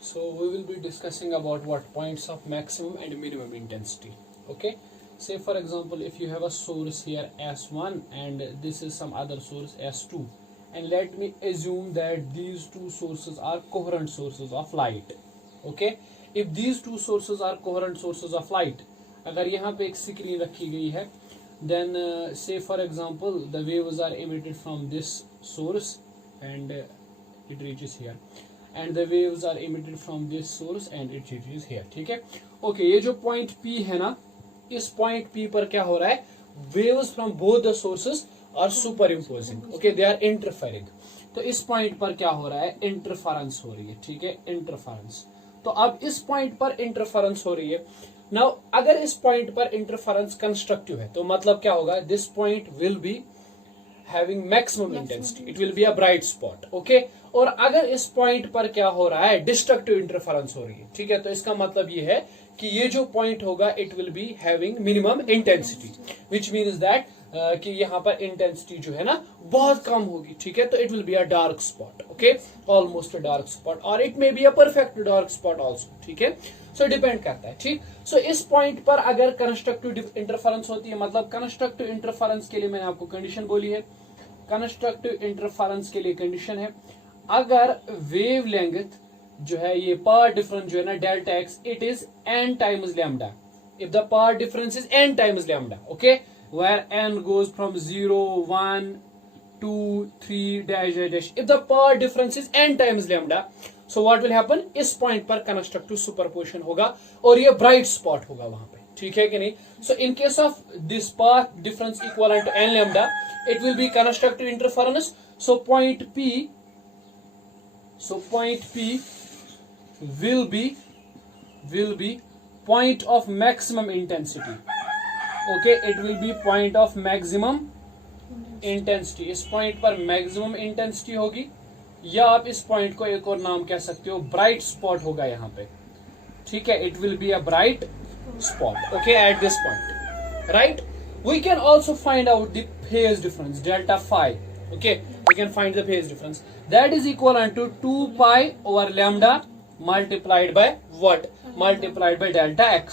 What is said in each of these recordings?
So we will be discussing about what points of maximum and minimum intensity. Okay. Say for example, if you have a source here S1 and this is some other source S2, and let me assume that these two sources are coherent sources of light. Okay. If these two sources are coherent sources of light, अगर यहाँ पे एक screen रखी गई है, then say for example the waves are emitted from this source and it reaches here, and the waves are emitted from this source and it reaches here. ठीक है. Okay, ये जो point P है ना, इस point P पर क्या हो रहा है, waves from both the sources are superimposing. Okay, they are interfering. तो इस point पर क्या हो रहा है, interference हो रही है. ठीक है, interference. तो अब इस point पर interference हो रही है. Now अगर इस point पर interference constructive है तो मतलब क्या होगा, this point will be having maximum intensity, it will be a bright spot. Okay, और अगर इस point पर क्या हो रहा है, destructive interference हो रही है. ठीक है, तो इसका मतलब ये है कि ये जो point होगा it will be having minimum intensity, which means that कि यहाँ पर intensity जो है ना बहुत कम होगी. ठीक है, तो it will be a dark spot. Okay, almost a dark spot, or it may be a perfect dark spot also. ठीक है, so depend करता है. ठीक, so इस point पर अगर constructive interference होती है, मतलब constructive interference के लिए मैंने आपको condition बोली है, constructive interference के लिए condition है अगर wavelength जो है ये पावर डिफरेंस जो है ना delta x, it is n times lambda. If the power difference is n times lambda, okay, where n goes from 0 1 2 3 dash dash, if the power difference is n times lambda, so what will happen, इस point पर constructive superposition होगा और ये bright spot होगा वहां पे. ठीक है कि नहीं. So in case of this power difference equal to n lambda, it will be constructive interference. So point P will be point of maximum intensity. Okay, it will be point of maximum intensity. इस point पर maximum intensity होगी, या आप इस point को एक और नाम कह सकते हो, bright spot होगा यहाँ पे. ठीक है, it will be a bright spot. Okay, at this point, right? We can also find out the phase difference, delta phi. Okay, we can find the phase difference. That is equivalent to 2 pi over lambda multiplied by what? Multiplied by delta x.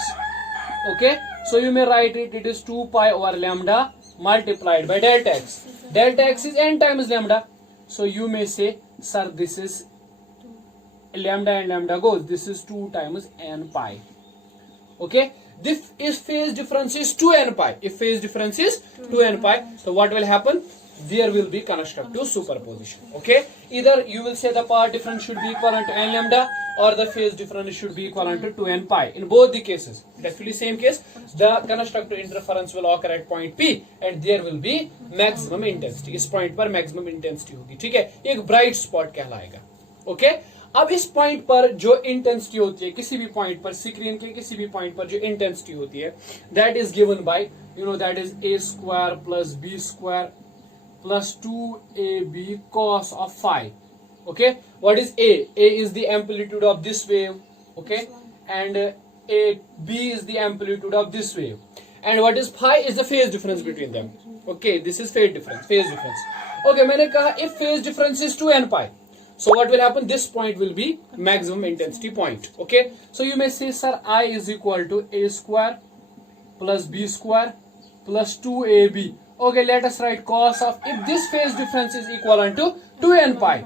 Okay, so you may write it, it is 2 pi over lambda multiplied by delta x. Delta x is n times lambda. So you may say, sir, this is lambda and lambda goes, this is 2 times n pi. Okay, this is phase difference is 2n pi. If phase difference is 2n pi, so what will happen? There will be constructive superposition. Okay, either you will say the power difference should be equivalent to n lambda, or the phase difference should be equivalent to 2n pi. In both the cases, definitely same case, the constructive interference will occur at point P and there will be maximum intensity. इस point पर maximum intensity होगी. ठीक है, एक bright spot कहलाएगा. Okay, अब इस point पर जो intensity होती है, किसी भी point पर, screen के किसी भी point पर जो intensity होती है, that is given by, you know, that is a square plus b square plus 2ab cos of phi. Okay, what is a? A is the amplitude of this wave. Okay, and b is the amplitude of this wave. And what is phi? Is the phase difference between them. Okay, this is phase difference. Phase difference. Okay, मैंने कहा if phase difference is 2n pi, so what will happen? This point will be maximum intensity point. Okay, so you may say, sir, I is equal to a square plus b square plus 2ab. Okay, let us write cos of, if this phase difference is equivalent to 2n pi.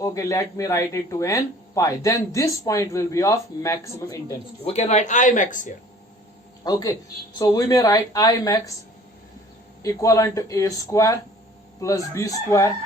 Okay, let me write it to n pi. Then this point will be of maximum intensity. We can write I max here. Okay, so we may write I max equivalent to a square plus b square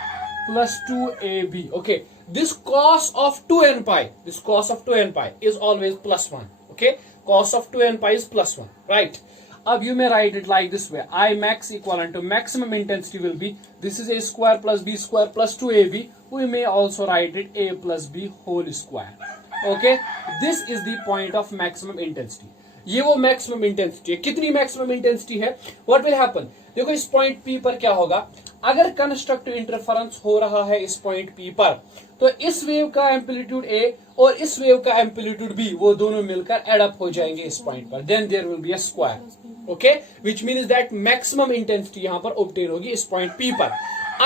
plus 2ab. Okay, this cos of 2n pi, this cos of 2n pi is always plus 1. Okay, cos of 2n pi is plus 1, right? अब you may write it like this way. I max equivalent to maximum intensity will be, this is a square plus b square plus 2ab. We may also write it a plus b whole square. Okay, this is the point of maximum intensity. ये वो maximum intensity है. कितनी maximum intensity है? What will happen? देखो इस point P पर क्या होगा, अगर कंस्ट्रक्टिव इंटरफेरेंस हो रहा है इस पॉइंट P पर, तो इस वेव का एम्पलीट्यूड A और इस वेव का एम्पलीट्यूड B, वो दोनों मिलकर एड अप हो जाएंगे इस पॉइंट पर. Then there will be a square. Okay, which means that maximum intensity यहां पर ऑब्टेन होगी इस पॉइंट P पर.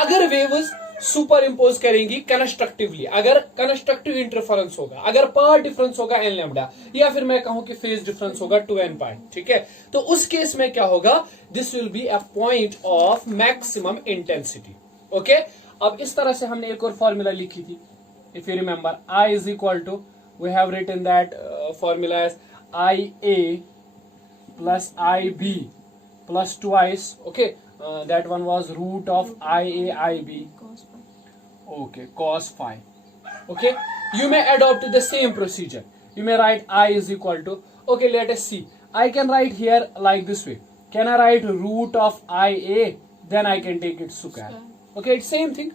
अगर वेव्स सुपर इम्पोज करेंगी कंस्ट्रक्टिवली, अगर कंस्ट्रक्टिव इंटरफेरेंस होगा, अगर पार्ट डिफरेंस होगा एन लैम्डा, या फिर मैं कहूं कि फेज डिफरेंस होगा 2n पाई, ठीक है, तो उस केस में क्या होगा, this will be a point of maximum intensity. Okay, अब इस तरह से हमने एक और फॉर्मूला लिखी थी, if you remember, I is equal to, we have written that formula as I A plus I B plus twice, okay, that one was root of IAIB, okay, cos phi, okay. You may adopt the same procedure, you may write I is equal to, okay, let us see, I can write here like this way, can I write root of IA, then I can take it square, okay, it's same thing,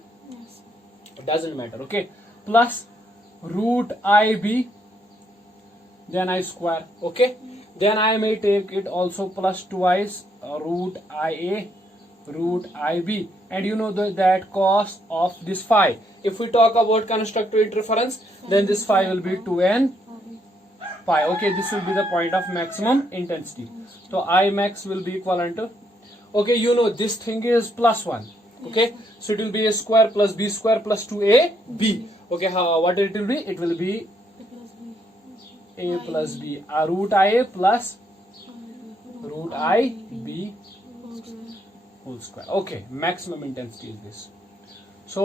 it doesn't matter, okay, plus root IB, then I square, okay, then I may take it also plus twice root IA root IB, and you know that cos of this phi, if we talk about constructive interference, then this phi will be 2n pi, okay, this will be the point of maximum intensity, so I max will be equivalent to, okay, you know this thing is plus 1, okay, so it will be a square plus b square plus 2ab, okay, what it will be, it will be a plus b, root IA plus root IB whole square, okay, maximum intensity is this, so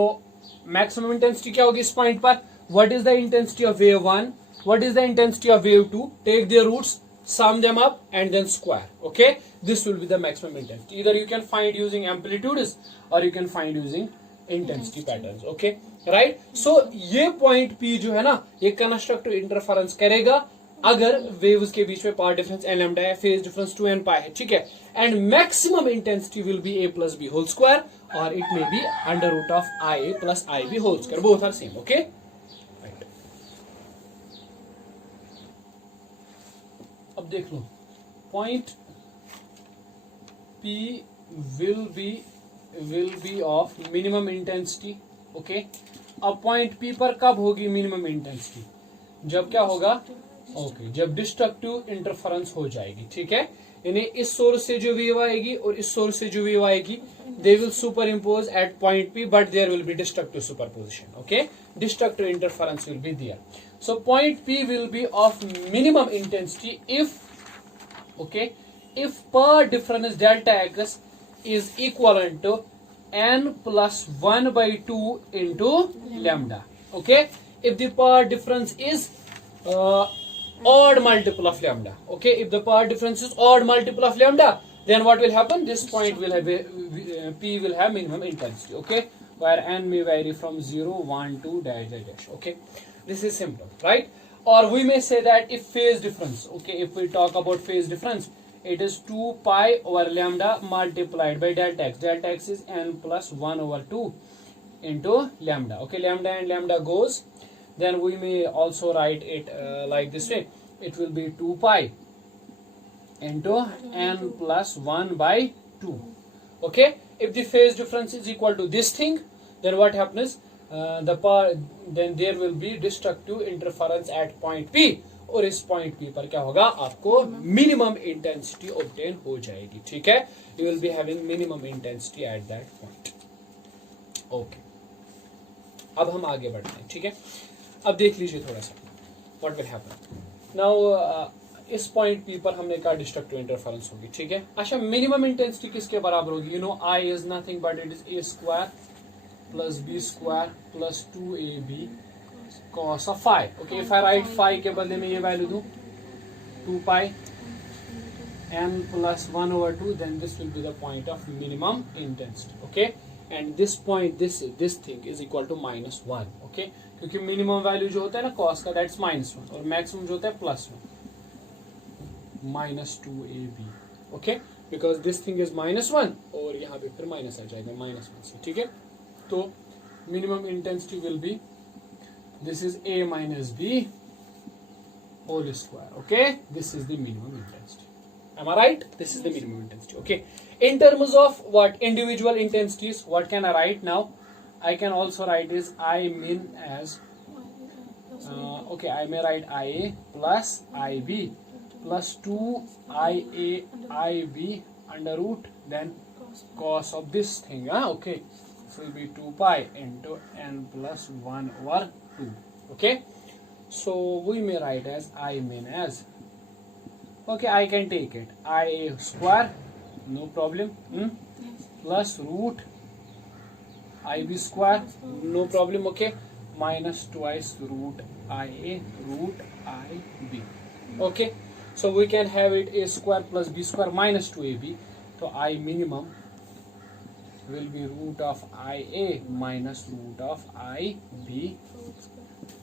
maximum intensity क्या होगी इस point पर, what is the intensity of wave 1, what is the intensity of wave 2, take their roots, sum them up and then square, okay, this will be the maximum intensity, either you can find using amplitudes or you can find using intensity patterns, okay, right, so ये point P जो है ना, ये constructive interference करेगा अगर waves के बीच में पार्ट डिफरेंस एन लैम्डा है, फेज डिफरेंस 2n पाई है, ठीक है, and maximum intensity will be a plus b whole square, और it may be under root of IA plus IB whole square, both are same, okay, right. अब देख लो, point P will be of minimum intensity, okay, अब point P पर कब होगी minimum intensity, जब क्या होगा, ओके, जब डिस्ट्रक्टिव इंटरफेरेंस हो जाएगी, ठीक है, यानी इस सोर्स से जो वेव आएगी और इस सोर्स से जो वेव आएगी, they will super impose at point P, but there will be destructive superposition, okay, destructive interference will be there, so point P will be of minimum intensity if, okay, if per difference delta x is equivalent to n plus 1 by 2 into lambda, okay, if the per difference is odd multiple of lambda, okay, if the per difference is odd multiple of lambda, then what will happen, this point will have P will have minimum intensity, okay, where n may vary from 0 1 2 dash dash dash, okay, this is simple, right, or we may say that if phase difference, okay, if we talk about phase difference, it is 2 pi over lambda multiplied by delta x, delta x is n plus 1 over 2 into lambda, okay, lambda and lambda goes, then we may also write it like this way, it will be 2 pi into n plus 1 by 2, okay, if the phase difference is equal to this thing, then what happens, then there will be destructive interference at point P, और इस point P पर क्या होगा, आपको minimum intensity obtain हो जाएगी, ठीक है, you will be having minimum intensity at that point, okay. अब हम आगे बढ़ते हैं, ठीक है, अब देख लीजिए थोड़ा सा व्हाट विल हैपन नाउ, इस पॉइंट P पर हमने कहा डिस्ट्रक्टिव इंटरफेरेंस होगी, ठीक है, अच्छा, मिनिमम इंटेंसिटी किसके बराबर होगी, you know I is nothing but it is a square plus b square plus 2ab cos of phi, okay, if I write phi के बदले में ये वैल्यू दूं 2 pi n plus 1 over 2, then this will be the point of minimum intensity, okay, and this point, this thing is equal to -1, okay, क्योंकि minimum value जो होता है ना cos का, that's -1, और मैक्सिमम जो होता है +1 -2ab, okay, because this thing is -1 और यहाँ पे फिर माइनस आ जाएगा -1 से, ठीक है, तो minimum intensity will B, this is a minus b whole square, okay, this is the minimum intensity, am I right, this is the minimum intensity, okay, in terms of what individual intensities, what can I write now, I can also write is I min as okay, I may write IA plus IB plus 2 IA IB under root then cos of this thing, okay, it will be 2 pi into n plus 1 over 2. Okay, so we may write as I min as, okay, I can take it IA square, no problem, plus root IB square, no problem, okay, minus twice root IA root IB. Okay, so we can have it a square plus b square minus 2ab. So I minimum will be root of IA minus root of IB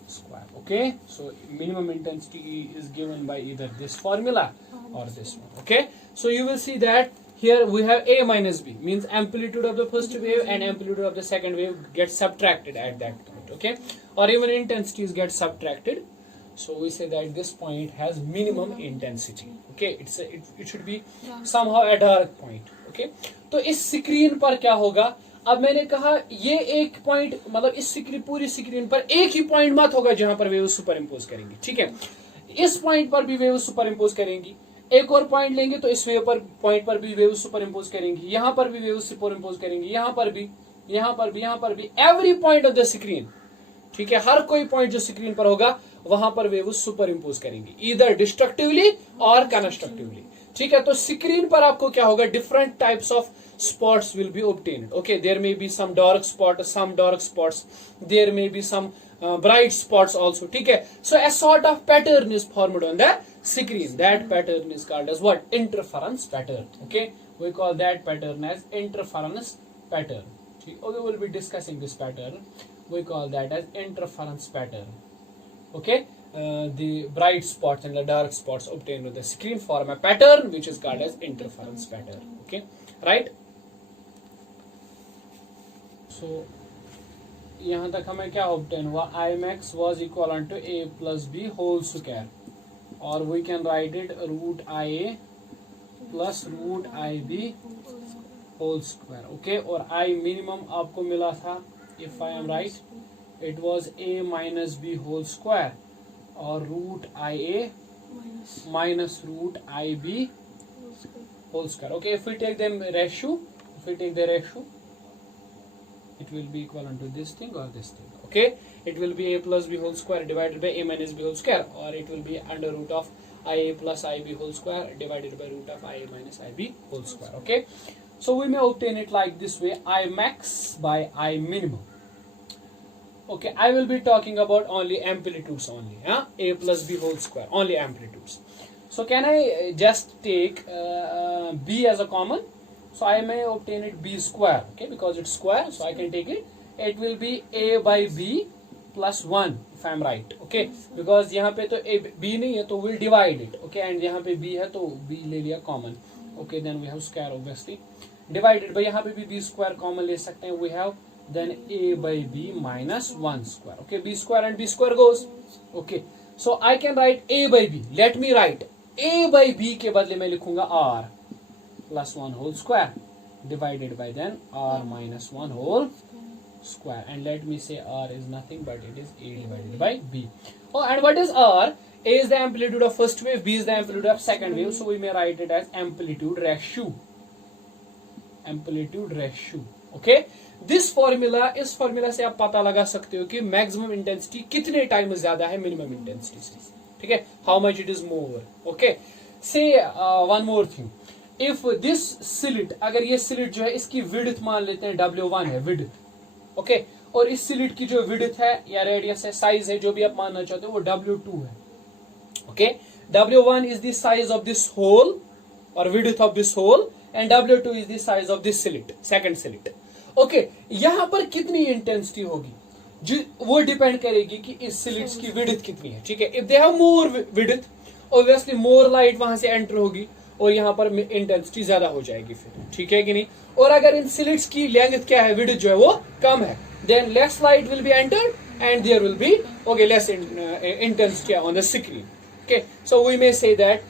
square. Okay, so minimum intensity is given by either this formula or this one. Okay, so you will see that here we have A minus B, means amplitude of the first wave and amplitude of the second wave gets subtracted at that point. Okay, or even intensities get subtracted. So we say that this point has minimum intensity. Okay, it should be somehow a dark point. Okay, तो इस screen पर क्या होगा, अब मैंने कहा ये एक पॉइंट, मतलब इस पूरी स्क्रीन पर एक ही पॉइंट मत होगा जहां पर वेव सुपर इम्पोज करेंगी. ठीक है, इस पॉइंट पर भी वेव सुपर इम्पोज करेंगी, एक और पॉइंट लेंगे तो इस वेव पर पॉइंट पर भी वेव सुपर इम्पोज करेंगी, यहां पर भी वेव सुपर इम्पोज करेंगी, यहां पर भी, यहां पर भी, यहां पर भी, every point of the screen. ठीक है, हर कोई पॉइंट जो स्क्रीन पर होगा वहां पर वेव सुपर इम्पोज करेंगी, इधर डिस्ट्रक्टिवली और कंस्ट्रक्टिवली. ठीक है, तो स्क्रीन पर आपको क्या होगा, different types of spots will be obtained. Okay, there may be some dark spots, there may be some bright spots also. ठीक है, so a sort of pattern is formed on the screen. That pattern is called as what? Interference pattern. Okay, we call that pattern as interference pattern. Okay, we will be discussing this pattern. We call that as interference pattern. Okay, the bright spots and the dark spots obtained on the screen form a pattern which is called as interference pattern. Okay, right? So यहाँ तक हमें क्या obtain हुआ, Imax was equivalent to A plus B whole square, or we can write it root IA plus root IB whole square. Okay, और I minimum आपको मिला था, if I am right, it was A minus B whole square or root IA minus root IB whole square. Okay, if we take them ratio, it will be equivalent to this thing or this thing. Okay, it will be A plus B whole square divided by A minus B whole square, or it will be under root of IA plus IB whole square divided by root of IA minus IB whole square. Okay, so we may obtain it like this way, I max by I minimum. Okay, I will be talking about only amplitudes only, A plus B whole square, only amplitudes. So can I just take B as a common? So I may obtain it B square, okay, because it's square, so I can take it. It will be A by B plus 1 if I am right. Okay, because यहाँ पे तो A B नहीं है तो we'll divide it. Okay, and यहाँ पे B है तो B ले लिया common. Okay, then we have square obviously. Divided by यहाँ पे भी B square common ले सकते हैं. We have then A by B minus 1 square. Okay, B square and B square goes. Okay, so I can write A by B. Let me write A by B के बदले मैं लिखूंगा R plus 1 whole square divided by then R minus 1 whole square, and let me say R is nothing but it is A divided by B. Oh, and what is R? A is the amplitude of first wave, B is the amplitude of second wave, so we may write it as amplitude ratio. Okay, this formula, इस formula से आप पता लगा सकते हो कि maximum intensity कितने time ज्यादा है minimum intensity से. ठीक है, how much it is more. Okay, say one more thing. If this slit, अगर ये slit जो है इसकी width मान लेते हैं W1 है width, okay, और इस slit की जो width है या radius है, size है, जो भी आप मानना चाहते हो वो W2 है. Okay, W1 is the size of this hole or width of this hole, and W2 is the size of this slit, second slit. Okay, यहाँ पर कितनी intensity होगी वो डिपेंड करेगी कि इस स्लिट्स की width कितनी है. ठीक है, if they have more width, obviously more light वहां से enter होगी और यहाँ पर इंटेंसिटी ज्यादा हो जाएगी फिर. ठीक है कि नहीं, और अगर इन स्लिट्स की लेंथ क्या है, विड्थ जो है वो कम है, then less light will be entered and there will be okay less intensity on the screen. Okay, so we may say that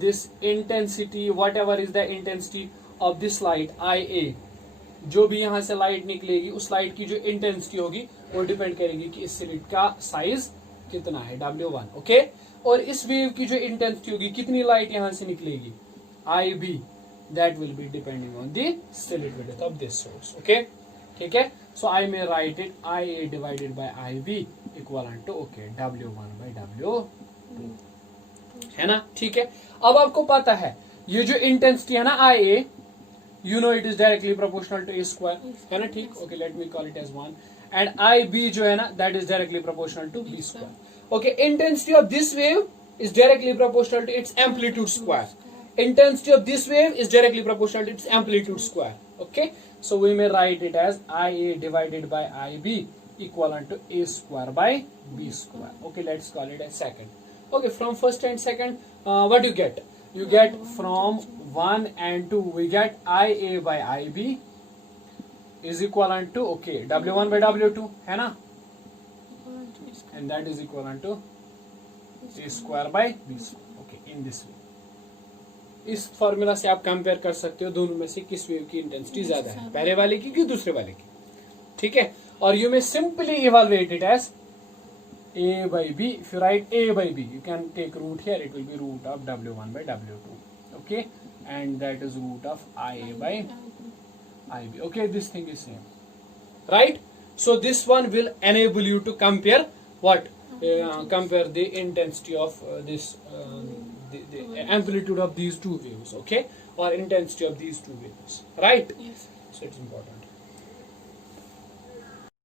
this intensity, whatever is the intensity of this light IA, जो भी यहाँ से light निकलेगी उस light की जो intensity होगी वो डिपेंड करेगी कि इस स्लिट का साइज कितना है, W1. ओके, और इस वेव की जो इंटेंसिटी होगी, कितनी लाइट यहाँ से निकलेगी, IB, that will be depending on the slit width of this source. Okay, ठीक है. So I may write it IA divided by IB equivalent to okay W1 by W2 है ना. ठीक है. अब आपको पता है ये जो इंटेंसिटी है ना IA, you know it is directly proportional to A square है ना. ठीक. Okay, let me call it as 1. And IB जो है ना, that is directly proportional to B square. Okay, intensity of this wave is directly proportional to its amplitude square. Intensity of this wave is directly proportional to its amplitude square. Okay, so we may write it as IA divided by IB equivalent to A square by B square. Okay, let's call it as second. Okay, from first and second, what you get? You get from 1 and 2, we get IA by IB is equivalent to okay W1 by W2 है ना, and that is equivalent to A square by B square. Okay, in this way. इस formula से आप compare कर सकते हो दोनों में से किस वेव की इंटेंसिटी ज्यादा है, पहले वाले की कि दूसरे वाले की. ठीक है. और you may simply evaluate it as A by B. If you write A by B, you can take root here. It will be root of W1 by W2. Okay, and that is root of IA by IB. Okay, this thing is same, right? So this one will enable you to compare what? Compare the intensity of the amplitude of these two waves. Okay, or intensity of these two waves. Right? Yes. So it's important.